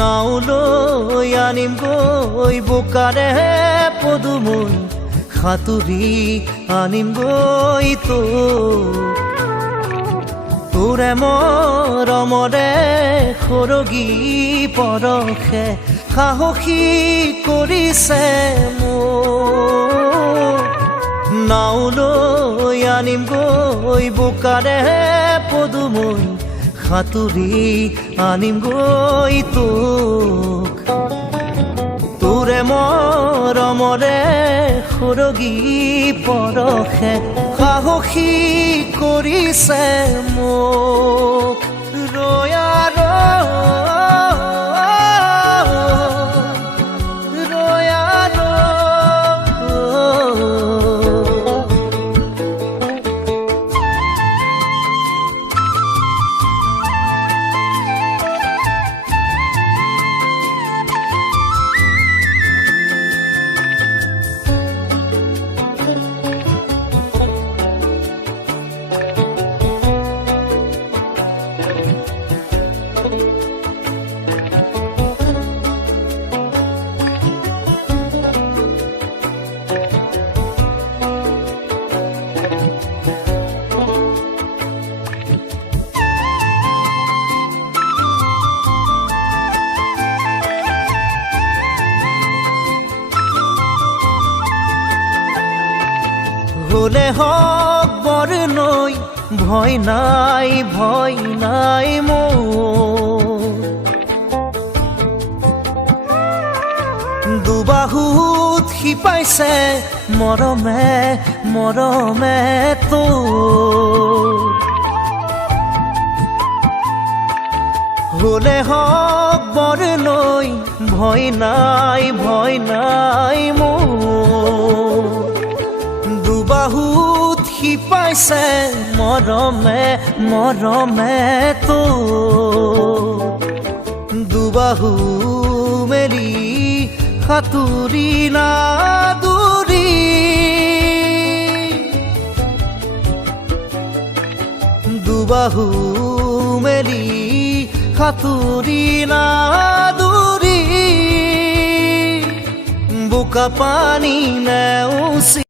নাওলৈ আনিম গৈ বোকাৰে পদুমৈ সাঁতুৰি আনিম গৈ তোৰে মৰমৰে সৰগী পৰশে সাহসী কৰিছে মোক নাওলৈ আনিম গৈ বোকাৰে পদুমৈ সাঁতুৰি আনিম গৈ তোৰে মৰমৰে সৰগী পৰশে সাহসী কৰিছে মোক ৰয়া হলে হক বৰ নৈ ভয় নাই মোৰ দুবাহুত শিপাইছে মৰমে তোৰ হলে হক বৰ নৈ ভয় নাই মোৰ দুবাহুত শিপাইছে মৰমে তো দুবাহু মেলি সাঁতুৰি নাদুৰি দুবাহু মেলি সাঁতুৰি নাদুৰি বোকা পানী নেওচি